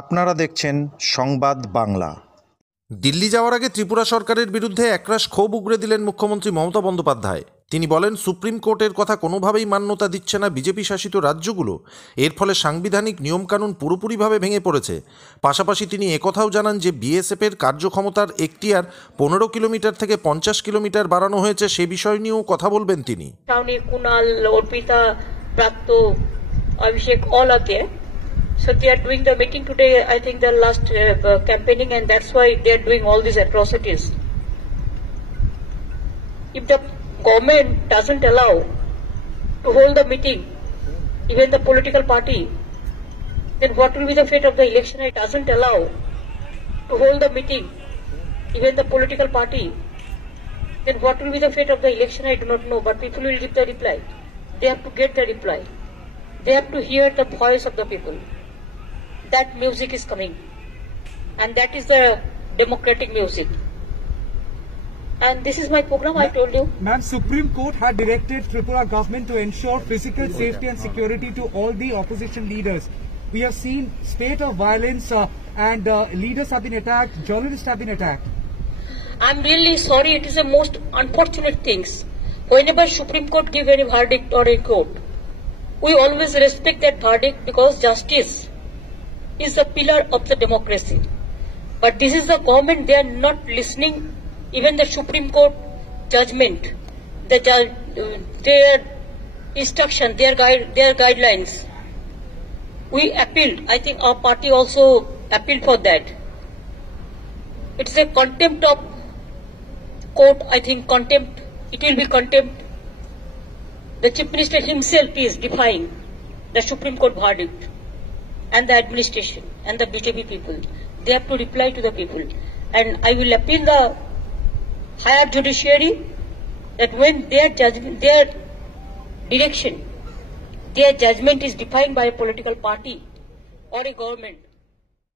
আপনারা দেখছেন সংবাদ বাংলা। দিল্লি যাওয়ার আগে ত্রিপুরা সরকারের বিরুদ্ধে একরাশ ক্ষোভ উগরে দিলেন মুখ্যমন্ত্রী মমতা বন্দ্যোপাধ্যায়। তিনি বলেন, সুপ্রিম কোর্টের কথা কোনোভাবেই মান্যতা দিচ্ছে না বিজেপি শাসিত রাজ্যগুলো। এর ফলে সাংবিধানিক নিয়মকানুন পুরোপুরিভাবে ভেঙে পড়েছে। পাশাপাশি তিনি একথাও জানান যে বিএসএফের কার্যক্ষমতার এখতিয়ার 15 কিলোমিটার থেকে 50 কিলোমিটার বাড়ানো হয়েছে, সে বিষয় নিয়েও কথা বলবেন তিনি। কুনাল, অর্পিতা, প্রাপ্ত, অভিষেক, all are there. So they are doing the meeting today, I think the last campaigning, and that's why they are doing all these atrocities. If the government doesn't allow to hold the meeting, even the political party, then what will be the fate of the election? It doesn't allow to hold the meeting, even the political party, then what will be the fate of the election? I do not know, but people will give the reply. They have to get the reply. They have to hear the voice of the people. That music is coming, and that is the democratic music. And this is my program, I told you. Ma'am, Supreme Court had directed Tripura government to ensure physical safety and security to all the opposition leaders. We have seen spate of violence and leaders have been attacked, journalists have been attacked. I'm really sorry, it is the most unfortunate things. Whenever Supreme Court give any verdict or a court, we always respect that verdict because justice is the pillar of the democracy. But this is the government, they are not listening even the Supreme Court judgment, their instruction, their guidelines. We appealed, I think our party also appealed for that. It is a contempt of court, I think contempt, it will be contempt. The Chief Minister himself is defying the Supreme Court verdict, and the administration and the BJP people. They have to reply to the people. And I will appeal the higher judiciary that when their judgment, their direction, their judgment is defined by a political party or a government,